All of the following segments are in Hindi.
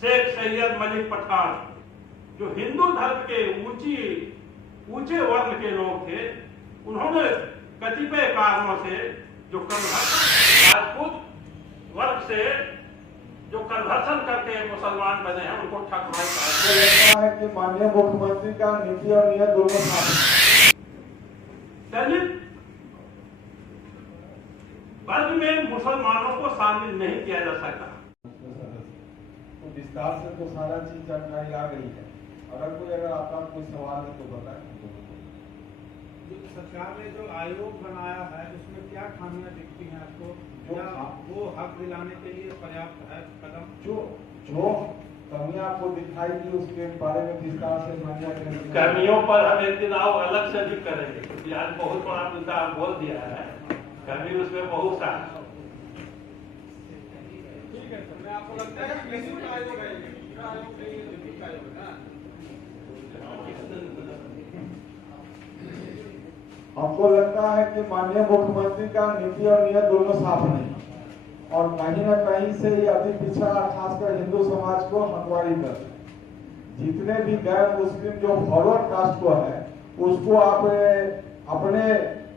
शेख सैयद मलिक पठान, जो हिंदू धर्म के ऊंचे वर्ग के लोग थे, उन्होंने कतिपय कारणों से जो राजपूत वर्ग से जो कन्वर्सन करके मुसलमान बने हैं उनको ठकराई लगता है कि माननीय मुख्यमंत्री का नीति और नियत दोनों साथ। दलित वर्ग में मुसलमानों को शामिल नहीं किया जा सकता। तो विस्तार से तो सारा चीज जानकारी आ गई है। अगर आपका कोई सवाल है तो बताएं। सरकार ने जो आयोग बनाया है उसमें क्या खामियां दिखती हैं आपको? वो हक दिलाने के लिए पर्याप्त है कदम? जो कमियां आपको दिखाई दी उसके बारे में विस्तार से जानकारी। कमियों पर हम एक दिन आओ अलग से भी करेंगे, क्योंकि आज बहुत बड़ा मुद्दा बोल दिया है। कमी उसमें बहुत सा। ठीक है सर, आपको लगता है कि किसी आयोग है हमको लगता है कि माननीय मुख्यमंत्री का नीति और नियत दोनों साफ नहीं, और कहीं न कहीं से ये अति पिछड़ा खासकर हिंदू समाज को हकवारी कर, जितने भी गैर मुस्लिम जो फॉरवर्ड कास्ट को है उसको आप अपने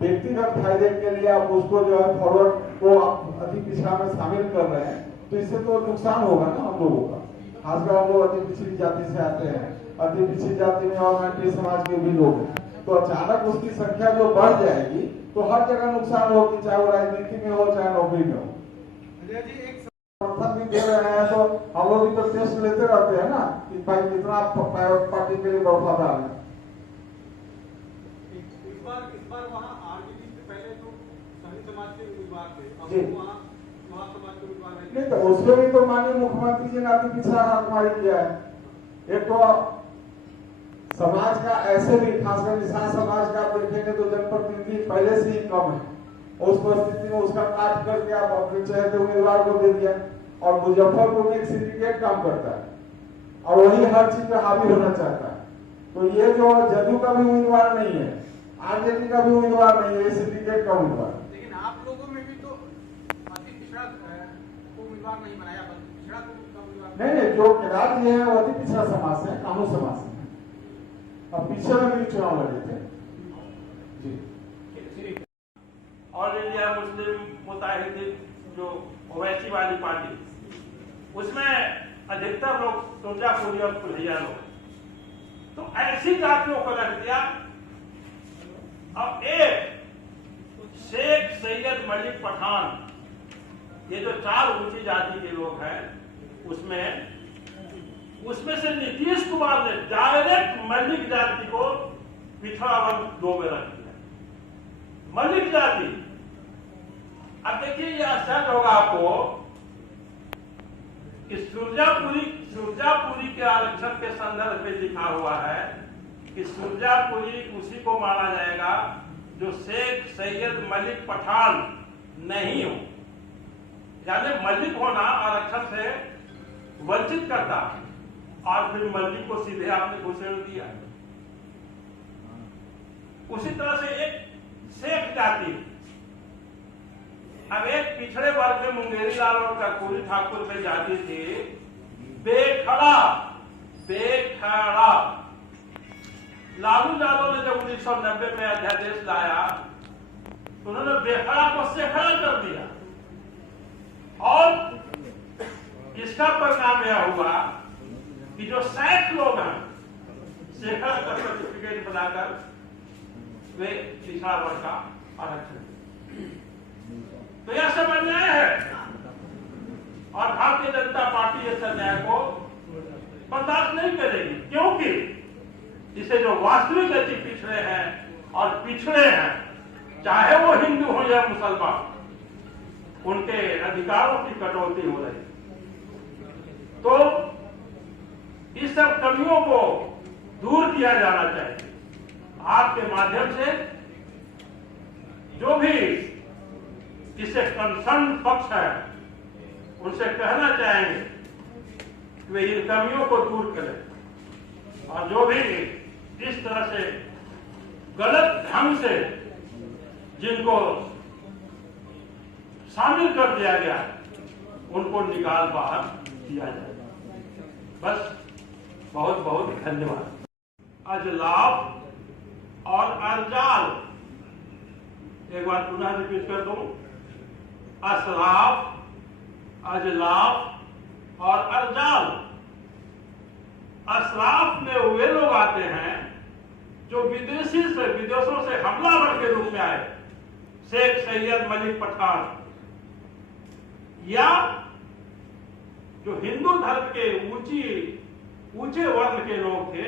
व्यक्तिगत फायदे के लिए आप उसको जो है फॉरवर्ड को आप अति पिछड़ा में शामिल कर रहे हैं, तो इससे तो नुकसान होगा ना हम लोगों का। खासकर हम लोग अति पिछड़ी जाति से आते हैं, अति पिछड़ी जाति में और समाज के भी लोग हैं, तो अचानक उसकी संख्या जो बढ़ जाएगी तो हर जगह नुकसान होगी, चाहे वो राजनीति में हो चाहे नौकरी में हो। समर्थन भी दे रहे हैं तो हम लोग भी तो टेस्ट लेते रहते हैं ना कि भाई कितना पार्टी के लिए वफादार है। इस बार वहाँ आरजेडी से पहले जो सभी समाज के उम्मीदवार थे, अब वहाँ समाज के उम्मीदवार नहीं, तो उसमें भी तो माननीय मुख्यमंत्री जी ने अति पिछड़ा हकमारी किया है। एक तो समाज का ऐसे भी खासकर निषाद समाज का आप देखेंगे तो जनप्रतिनिधि पहले से ही कम है, उस परिस्थिति में उसका काट करके आप अपने चहेते उम्मीदवार को दे दिया, और मुजफ्फरपुर में एक सिंडिकेट काम करता है और वही हर चीज पे हावी होना चाहता है। तो ये जो जदयू का भी उम्मीदवार नहीं है, आरजेडी का भी उम्मीदवार नहीं है, ये सिंडिकेट का उम्मीदवार। लेकिन आप लोगों में भी तो अति पिछड़ा को उम्मीदवार नहीं बनाया, पिछड़ा को उम्मीदवार नहीं, जो केदार जी है वो अति पिछड़ा समाज से, कानून समाज से, अब पीछे में भी चुनाव लड़े थे जी। ऑल इंडिया मुस्लिम मुताहिदीन जो ओवैसी वाली पार्टी, उसमें अधिकतर लोग सुरजापुरी और कुल्हिया लोग, तो ऐसी जातियों को रख दिया। अब एक शेख सैयद मलिक पठान, ये जो 4 ऊंची जाति के लोग हैं, उसमें से नीतीश कुमार ने डायरेक्ट मलिक जाति को पिछड़ा वर्ग 2 में रख दिया। मलिक जाति, अब देखिए यह आश्चर्य होगा आपको कि सुरजापुरी के आरक्षण के संदर्भ में लिखा हुआ है कि सुरजापुरी उसी को माना जाएगा जो शेख सैयद मलिक पठान नहीं हो, यानी मलिक होना आरक्षण से वंचित करता, और फिर मलिक को सीधे आपने घुसेड़ दिया। उसी तरह से एक शेख जाति, अब एक पिछड़े वर्ग में मुंगेरी लाल और कर्पूरी ठाकुर में जाति थी बेखड़ा। लालू यादव ने जब 1990 में अध्यादेश लाया तो उन्होंने बेखड़ा को शेखड़ा कर दिया, और इसका परिणाम यह हुआ कि जो 60 लोग हैं शेखड़ा का सर्टिफिकेट बनाकर वे पिछड़ा वर्ग का आरक्षण, तो यह सब अन्याय है, और भारतीय जनता पार्टी इस अन्याय को बर्दाश्त नहीं करेगी, क्योंकि इसे जो वास्तविक अति पिछड़े हैं और पिछड़े हैं, चाहे वो हिंदू हो या मुसलमान, उनके अधिकारों की कटौती हो रही। तो इस सब कमियों को दूर किया जाना चाहिए। आपके माध्यम से जो भी इससे कंसर्न पक्ष है उनसे कहना चाहेंगे कि वे इन कमियों को दूर करें, और जो भी इस तरह से गलत ढंग से जिनको शामिल कर दिया गया उनको निकाल बाहर किया जाए। बस, बहुत बहुत धन्यवाद। अजलाफ और अर्जाल, एक बार पुनः रिपीट कर दूं, असलाफ, अजलाफ और अर्जाल। असलाफ में वे लोग आते हैं जो विदेशों से हमलावर के रूप में आए, शेख सैयद मलिक पठान, या जो हिंदू धर्म के ऊंचे वर्ण के लोग थे,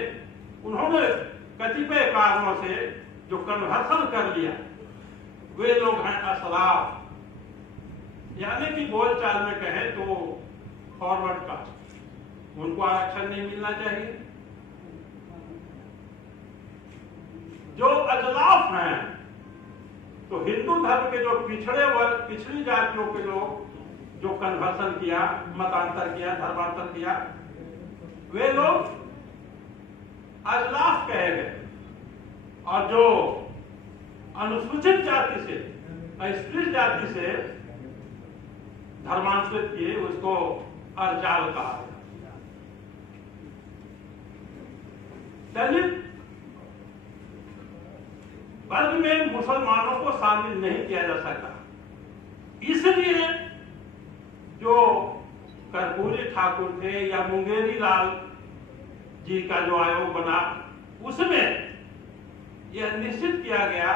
उन्होंने कतिपय कारणों से जो कन्वर्सन कर लिया, वे लोग हैं असलाफ। यानी कि बोलचाल में कहें तो फॉरवर्ड कास्ट, उनको आरक्षण नहीं मिलना चाहिए। जो अजलाफ हैं तो हिंदू धर्म के जो पिछड़े वर्ग, पिछड़ी जातियों के लोग जो कन्वर्सन किया, मतांतर किया, धर्मांतर किया, वे लोग अजलाफ कहे गए। और जो अनुसूचित जाति से, अस्पृश्य जाति से धर्मांतरित किए, उसको अर्जाल कहा गया। दलित वर्ग में मुसलमानों को शामिल नहीं किया जा सकता, इसलिए जो कर्पूरी ठाकुर थे या मुंगेरी लाल जी का जो आयोग बना, उसमें यह निश्चित किया गया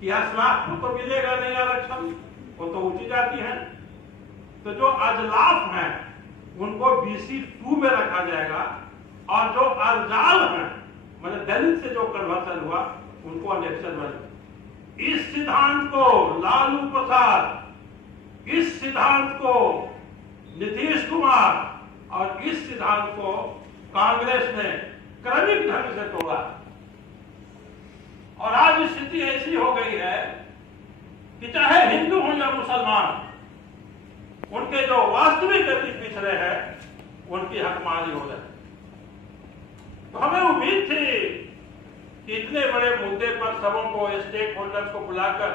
कि असलाफ को तो मिलेगा नहीं आरक्षण, वो तो ऊंची जाति है, तो जो अजलाफ हैं उनको BC 2 में रखा जाएगा, और जो अर्जाल हैं, मतलब दलित से जो कन्वर्सन हुआ, उनको अनेक्शन बने। इस सिद्धांत को लालू प्रसाद, इस सिद्धांत को नीतीश कुमार और इस सिद्धांत को कांग्रेस ने क्रमिक ढंग से तोड़ा। और आज स्थिति ऐसी हो गई है कि चाहे हिंदू हो या मुसलमान, उनके जो वास्तविक अति पिछड़े हैं, उनकी हकमारी हो जाए। तो हमें उम्मीद थी कि इतने बड़े मुद्दे पर सबों को, स्टेक होल्डर्स को बुलाकर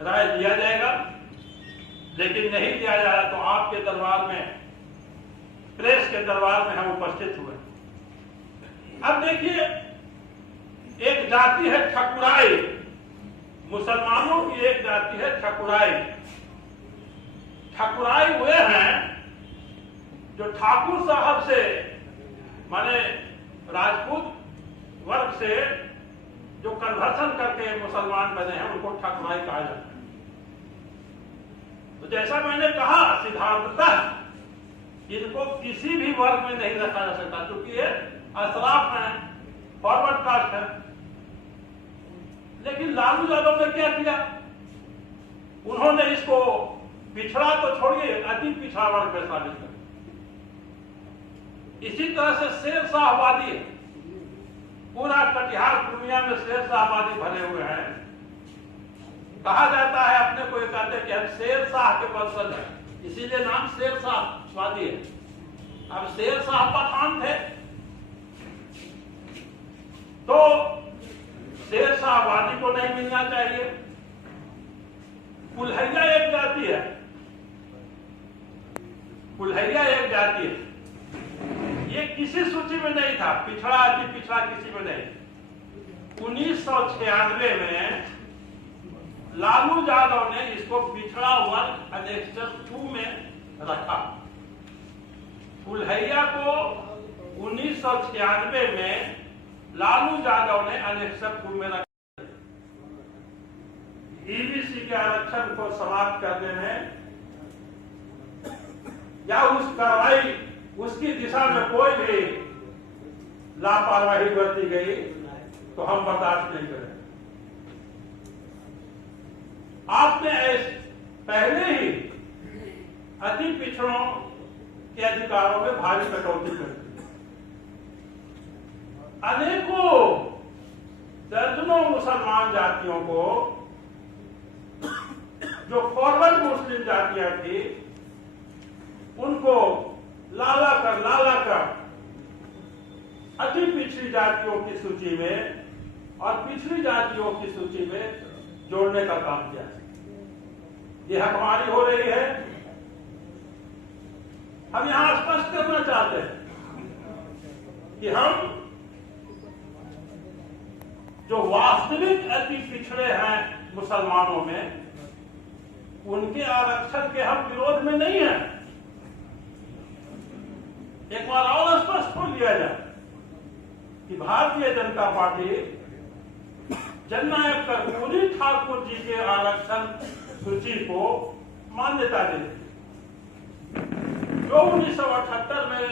राय दिया जाएगा, लेकिन नहीं दिया जा रहा। तो आपके दरबार में, प्रेस के दरबार में हम उपस्थित हुए। अब देखिए, एक जाति है ठकुराई, मुसलमानों की एक जाति है ठकुराई। ठकुराई वे हैं जो ठाकुर साहब से, माने राजपूत वर्ग से जो कन्वर्सन करके मुसलमान बने हैं, उनको ठकुराई कहा जाता है। तो जैसा मैंने कहा, सिद्धांततः इनको किसी भी वर्ग में नहीं रखा जा सकता, क्योंकि ये असराफ हैं, फॉरवर्ड कास्ट है। लेकिन लालू यादव ने क्या किया? उन्होंने इसको पिछड़ा तो छोड़िए, अति पिछड़ा वर्ग में शामिल कर। इसी तरह से शेरशाहवादी, पूरा कटिहार पूर्णिया में शेरशाहवादी भरे हुए हैं। कहा जाता है, अपने को ये कहते हैं कि हम शेरशाह के वंशज हैं, इसीलिए नाम शेरशाहवादी है। अब शेरशाह पठान थे, तो शेरशाहवादी को नहीं मिलना चाहिए। कुल्हैया एक जाति है, कुल्हैया एक जाति है। ये किसी सूची में नहीं था, पिछड़ा अति पिछड़ा किसी में नहीं। 1996 में लालू यादव ने इसको पिछड़ा वर्ग अनेक्सर 2 में रखा। कुल्हैया को 1996 में लालू यादव ने अनेक्सर 2 में रखा। EBC के आरक्षण को समाप्त करने में या उस कार्रवाई, उसकी दिशा में कोई भी लापरवाही बरती गई तो हम बर्दाश्त नहीं करेंगे। आपने पहले ही अति पिछड़ों के अधिकारों में भारी कटौती कर दी। अनेकों दर्जनों मुसलमान जातियों को, जो फॉरवर्ड मुस्लिम जातियां थी, उनको लाला कर अति पिछड़ी जातियों की सूची में और पिछड़ी जातियों की सूची में जोड़ने का काम किया। यह हकमारी हो रही है। हम यहां स्पष्ट करना चाहते हैं कि हम जो वास्तविक अति पिछड़े हैं मुसलमानों में, उनके आरक्षण के हम विरोध में नहीं है। एक बार और स्पष्ट हो लिया जाए कि भारतीय जनता पार्टी जननायक कर्पूरी ठाकुर जी के आरक्षण सूची को मान्यता देती है। जो 1978 में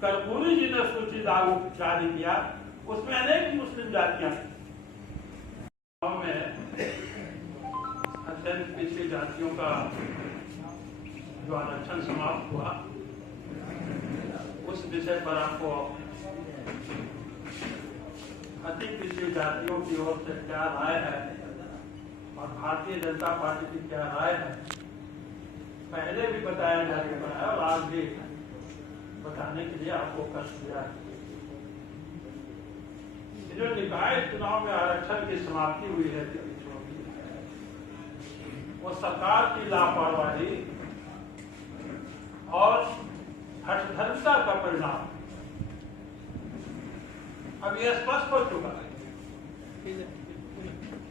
कर्पूरी जी ने सूची जारी किया, उसमें अनेक मुस्लिम जातियां में अत्यंत पिछड़ी जातियों का जो आरक्षण समाप्त हुआ, उस विषय पर आपको अति पिछड़ी जातियों की ओर से क्या राय है और भारतीय जनता पार्टी की क्या राय है, पहले भी बताया जा चुका है और आज भी बताने के लिए आपको कष्ट दिया है। जो निकाय चुनाव में आरक्षण की समाप्ति हुई है पिछड़ों की, वो सरकार की लापरवाही और हठधर्मिता का परिणाम। अब यह स्पष्ट हो चुका है।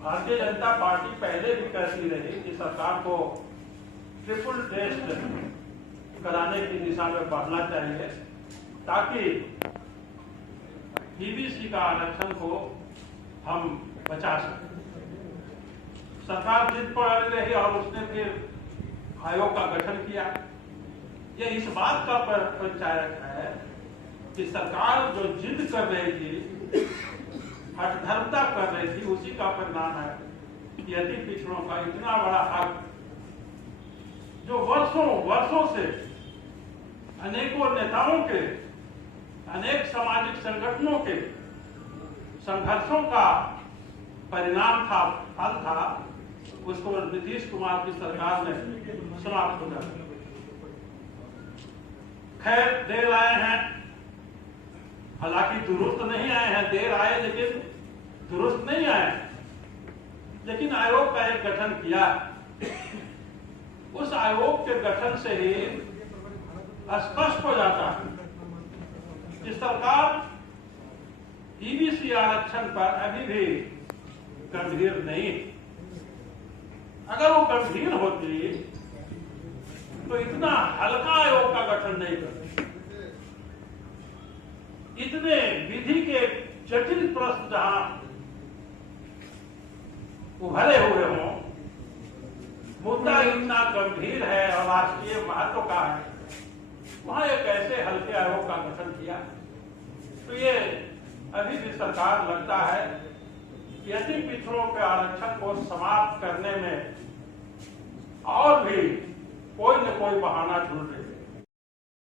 भारतीय जनता पार्टी पहले भी कहती रही कि सरकार को ट्रिपल टेस्ट कराने की दिशा में बढ़ना चाहिए ताकि पीवीसी का आरक्षण को हम बचा सकें। सरकार जिद पर अड़ी रही और उसने फिर आयोग का गठन किया। यह इस बात का परिचायक है कि सरकार जो जिद कर रही थी, हठधर्मिता कर रही थी, उसी का परिणाम है कि अति पिछड़ों का इतना बड़ा हक जो वर्षों से अनेकों नेताओं के, अनेक सामाजिक संगठनों के संघर्षों का परिणाम था, फल था, उसको नीतीश कुमार की सरकार ने समाप्त कर दिया। खैर, देर आए हैं, हालांकि दुरुस्त नहीं आए हैं, देर आए लेकिन दुरुस्त नहीं आए, लेकिन आयोग का एक गठन किया। उस आयोग के गठन से ही स्पष्ट हो जाता है कि सरकार ईबीसी आरक्षण पर अभी भी गंभीर नहीं। अगर वो गंभीर होती तो इतना हल्का आयोग का गठन नहीं करती। इतने विधि के जटिल प्रश्न जहां उभरे हुए हों, मुद्दा इतना गंभीर है और राष्ट्रीय महत्व का है, वहां एक ऐसे हल्के आयोग का गठन किया। तो ये अभी भी सरकार लगता है कि अति पिछड़ों के आरक्षण को समाप्त करने में और भी कोई न कोई बहाना ढूंढ रही है।